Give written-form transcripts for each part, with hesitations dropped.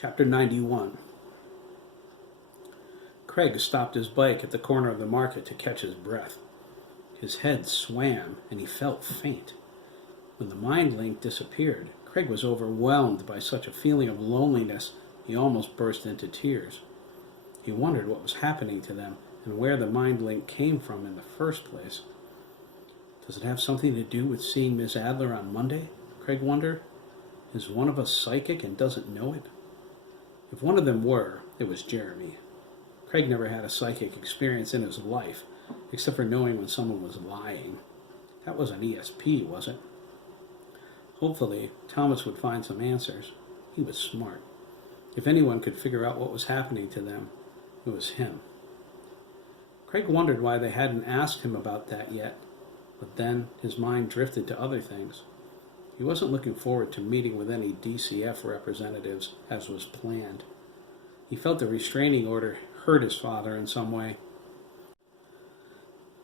Chapter 91. Craig stopped his bike at the corner of the market to catch his breath. His head swam, and he felt faint. When the mind link disappeared, Craig was overwhelmed by such a feeling of loneliness he almost burst into tears. He wondered what was happening to them and where the mind link came from in the first place. Does it have something to do with seeing Miss Adler on Monday? Craig wondered. Is one of us psychic and doesn't know it? If one of them were, it was Jeremy. Craig never had a psychic experience in his life, except for knowing when someone was lying. That was an ESP, was it? Hopefully, Thomas would find some answers. He was smart. If anyone could figure out what was happening to them, it was him. Craig wondered why they hadn't asked him about that yet, but then his mind drifted to other things. He wasn't looking forward to meeting with any DCF representatives, as was planned. He felt the restraining order hurt his father in some way.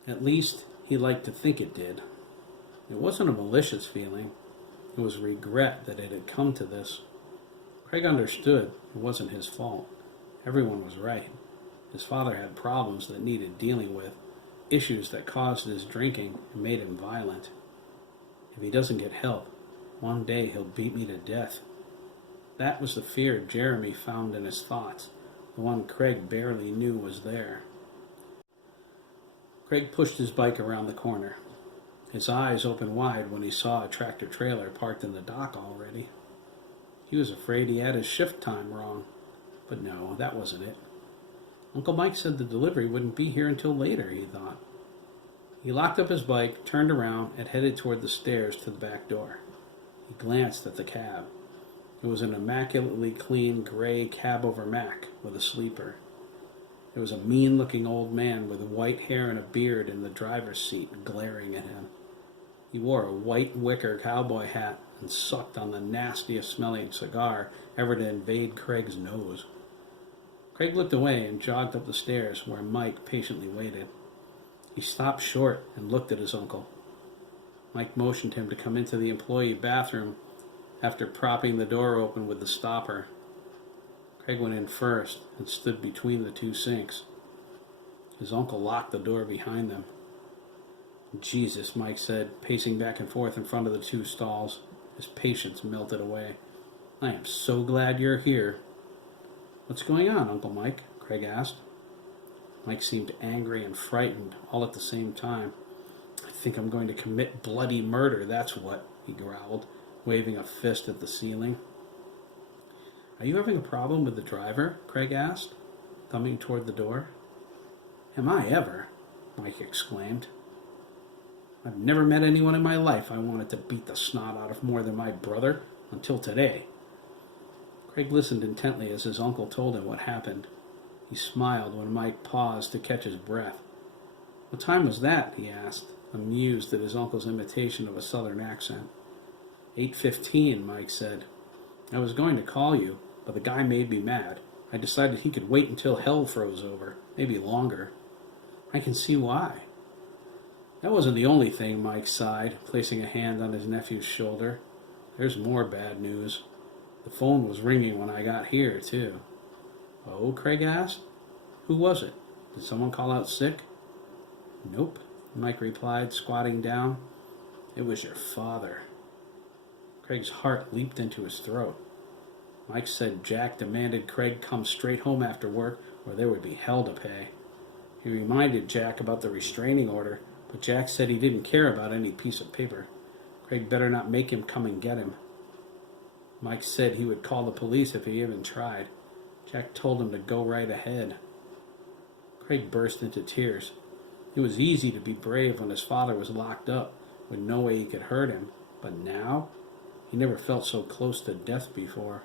At least, he liked to think it did. It wasn't a malicious feeling. It was regret that it had come to this. Craig understood it wasn't his fault. Everyone was right. His father had problems that needed dealing with, issues that caused his drinking and made him violent. If he doesn't get help, one day he'll beat me to death. That was the fear Jeremy found in his thoughts, the one Craig barely knew was there. Craig pushed his bike around the corner. His eyes opened wide when he saw a tractor-trailer parked in the dock already. He was afraid he had his shift time wrong, but no, that wasn't it. Uncle Mike said the delivery wouldn't be here until later, he thought. He locked up his bike, turned around, and headed toward the stairs to the back door. He glanced at the cab. It was an immaculately clean gray cab over Mac with a sleeper. There was a mean-looking old man with white hair and a beard in the driver's seat glaring at him. He wore a white wicker cowboy hat and sucked on the nastiest-smelling cigar ever to invade Craig's nose. Craig looked away and jogged up the stairs where Mike patiently waited. He stopped short and looked at his uncle. Mike motioned him to come into the employee bathroom after propping the door open with the stopper. Craig went in first and stood between the two sinks. His uncle locked the door behind them. Jesus, Mike said, pacing back and forth in front of the two stalls. His patience melted away. I am so glad you're here. What's going on, Uncle Mike? Craig asked. Mike seemed angry and frightened all at the same time. I think I'm going to commit bloody murder, that's what, he growled, waving a fist at the ceiling. Are you having a problem with the driver? Craig asked, thumbing toward the door. Am I ever? Mike exclaimed. I've never met anyone in my life I wanted to beat the snot out of more than my brother, until today. Craig listened intently as his uncle told him what happened. He smiled when Mike paused to catch his breath. What time was that? He asked, amused at his uncle's imitation of a southern accent. 8:15, Mike said. I was going to call you, but the guy made me mad. I decided he could wait until hell froze over, maybe longer. I can see why. That wasn't the only thing, Mike sighed, placing a hand on his nephew's shoulder. There's more bad news. The phone was ringing when I got here, too. Oh, Craig asked. Who was it? Did someone call out sick? Nope, Mike replied, squatting down. It was your father. Craig's heart leaped into his throat. Mike said Jack demanded Craig come straight home after work or there would be hell to pay. He reminded Jack about the restraining order, but Jack said he didn't care about any piece of paper. Craig better not make him come and get him. Mike said he would call the police if he even tried. Jack told him to go right ahead. Craig burst into tears. It was easy to be brave when his father was locked up, with no way he could hurt him, but now? He never felt so close to death before.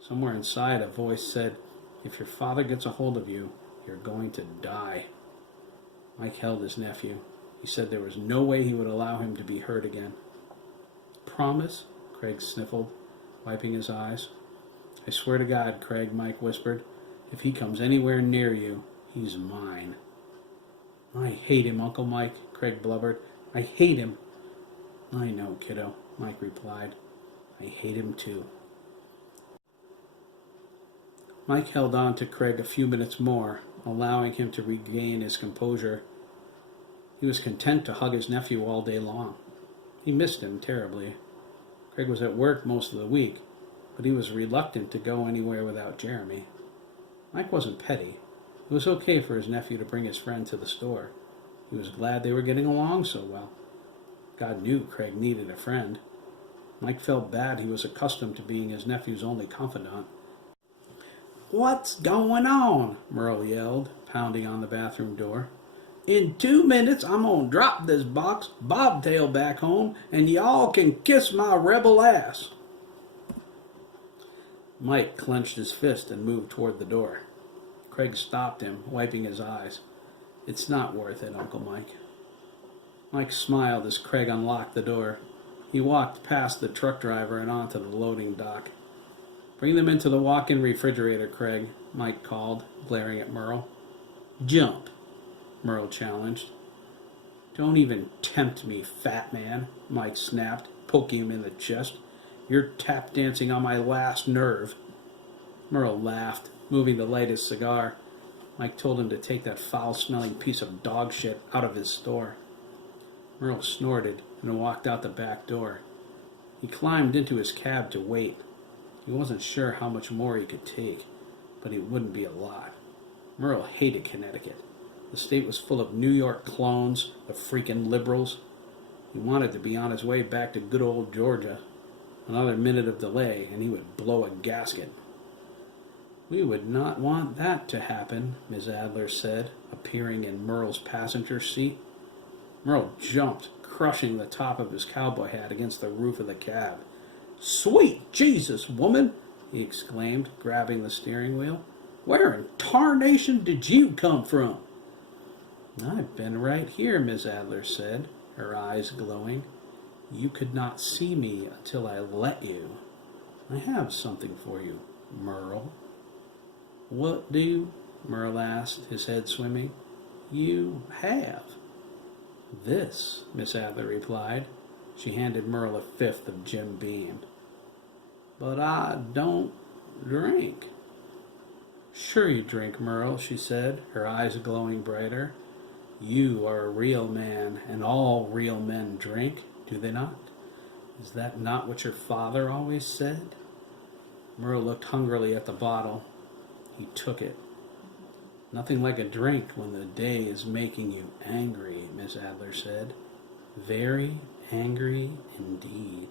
Somewhere inside, a voice said, if your father gets a hold of you, you're going to die. Mike held his nephew. He said there was no way he would allow him to be hurt again. Promise? Craig sniffled, wiping his eyes. I swear to God, Craig, Mike whispered, if he comes anywhere near you, he's mine. I hate him, Uncle Mike, Craig blubbered. I hate him. I know, kiddo, Mike replied. I hate him too. Mike held on to Craig a few minutes more, allowing him to regain his composure. He was content to hug his nephew all day long. He missed him terribly. Craig was at work most of the week, but he was reluctant to go anywhere without Jeremy. Mike wasn't petty. It was okay for his nephew to bring his friend to the store. He was glad they were getting along so well. God knew Craig needed a friend. Mike felt bad he was accustomed to being his nephew's only confidant. "What's going on?" Merle yelled, pounding on the bathroom door. "In 2 minutes I'm gonna drop this box, bobtail back home, and y'all can kiss my rebel ass." Mike clenched his fist and moved toward the door. Craig stopped him, wiping his eyes. "It's not worth it, Uncle Mike." Mike smiled as Craig unlocked the door. He walked past the truck driver and onto the loading dock. "Bring them into the walk-in refrigerator, Craig," Mike called, glaring at Merle. "Jump," Merle challenged. "Don't even tempt me, fat man," Mike snapped, poking him in the chest. "You're tap dancing on my last nerve." Merle laughed, moving to light his cigar. Mike told him to take that foul-smelling piece of dog shit out of his store. Merle snorted and walked out the back door. He climbed into his cab to wait. He wasn't sure how much more he could take, but it wouldn't be a lot. Merle hated Connecticut. The state was full of New York clones, of freaking liberals. He wanted to be on his way back to good old Georgia. Another minute of delay, and he would blow a gasket. "We would not want that to happen," Miss Adler said, appearing in Merle's passenger seat. Merle jumped, crushing the top of his cowboy hat against the roof of the cab. "Sweet Jesus, woman!" he exclaimed, grabbing the steering wheel. "Where in tarnation did you come from?" "I've been right here," Miss Adler said, her eyes glowing. "You could not see me until I let you. I have something for you, Merle." "What do?" Merle asked, his head swimming. "You have?" "This," Miss Adler replied. She handed Merle a fifth of Jim Beam. "But I don't drink." "Sure you drink, Merle," she said, her eyes glowing brighter. "You are a real man, and all real men drink, do they not? Is that not what your father always said?" Merle looked hungrily at the bottle. He took it. "Nothing like a drink when the day is making you angry," Miss Adler said. "Very angry indeed."